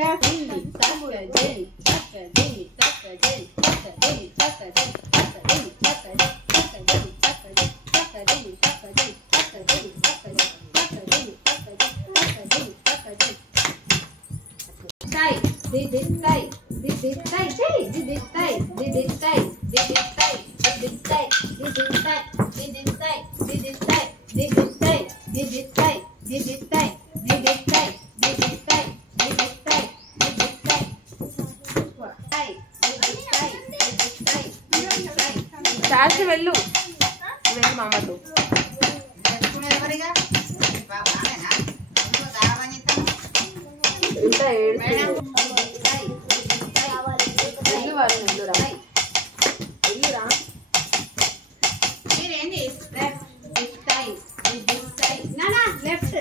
left. Jimmy, Taka, Jenny, Taka, Jimmy, Taka, Jenny, Taka, Jimmy, Taka, Jenny, Taka, Jimmy, Taka, Jenny, Taka, Jimmy, Taka, Jenny, Taka, Jimmy, Taka, Jenny, Taka, Jimmy, Taka, Jenny, Taka, Jimmy, Taka, Jenny, Taka, Jimmy, Taka, Jenny. Tight, did it tight, did it tight, did it tight, did it tight, did it tight, did it tight, did it tight, did it tight, did it tight, did it tight, did it tight, did it tight, did it tight, did it tight, did it tight, did it tight, tight, did it tight, did it tight, did it tight. Charge వెళ్ళు వెళ్ళు మామతో ఇంత ఏడు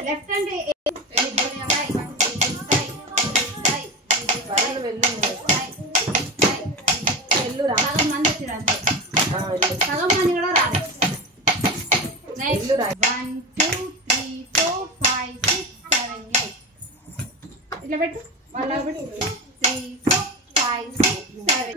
left and సగం మంది వచ్చిరా సగం మంది కూడా రాదు. నెక్స్ట్ 1 2 3 4 5 6 7 8 ఇట్లా పెట్టు వాళ్ళ పెట్టు 3 4 5 6 7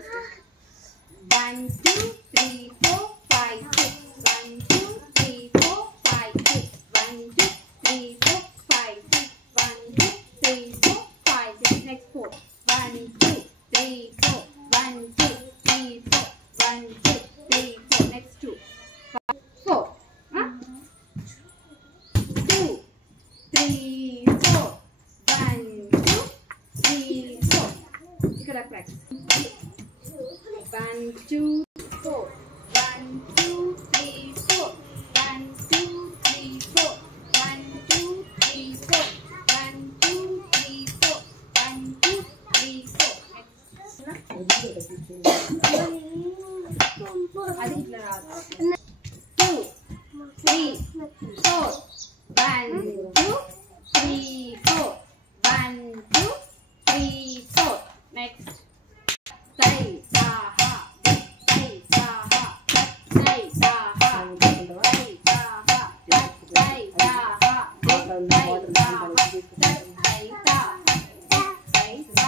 1 2 3 4 5 6 1 2 3 4 5 6 1 2 3 4 5 6 1 2 3 4 5 6 next 4 1 2 3 4 1 2 3 4 1 2 3 4 next 2 4 2 3 4 1 2 3 4 ఇక్కడ ప్రాక్టీస్ 1 2 4 1 2 3 4 1 2 3 4 1 2 3 4 1 2 3 4 1 2 3 4 అది ఇట్లా రాదు 2 3 4 1 2 3 4 1 2 3 4 next sai sa ha sai sa ha sai sa ha sai sa ha sai sa ha sai sa ha sai sa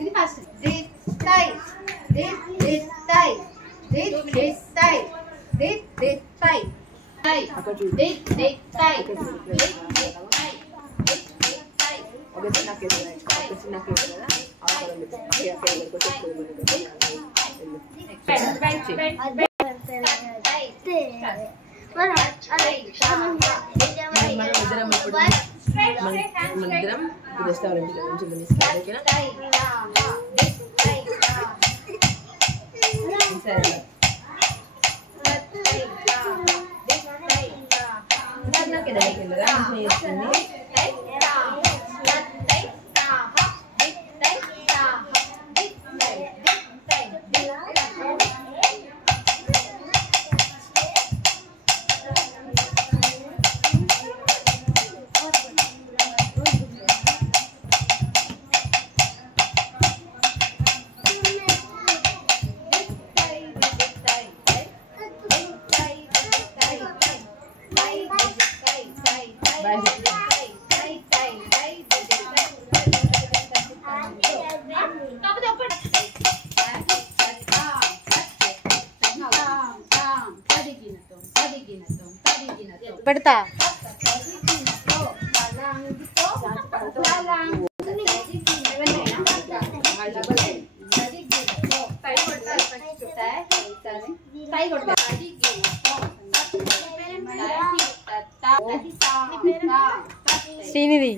ఇది first this tight this tight this tight this tight tight this tight ఒక చిన్న case ఒక చిన్న case కదా మనిద్దరం restaurant లో నుంచి పెడతా శ్రీనిధి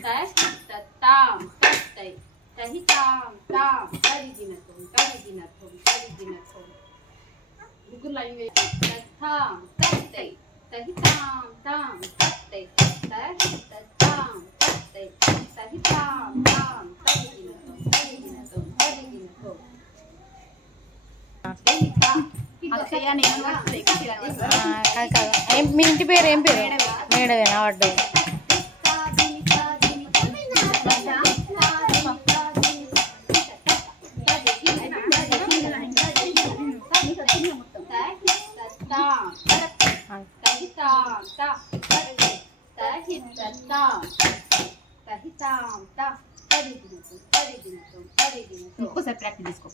మీ ఇంటి పేరు ఏం పేరు? మేడవేనా? వడ్డు ఇంకోసారి ప్రాక్టీస్ చేసుకో.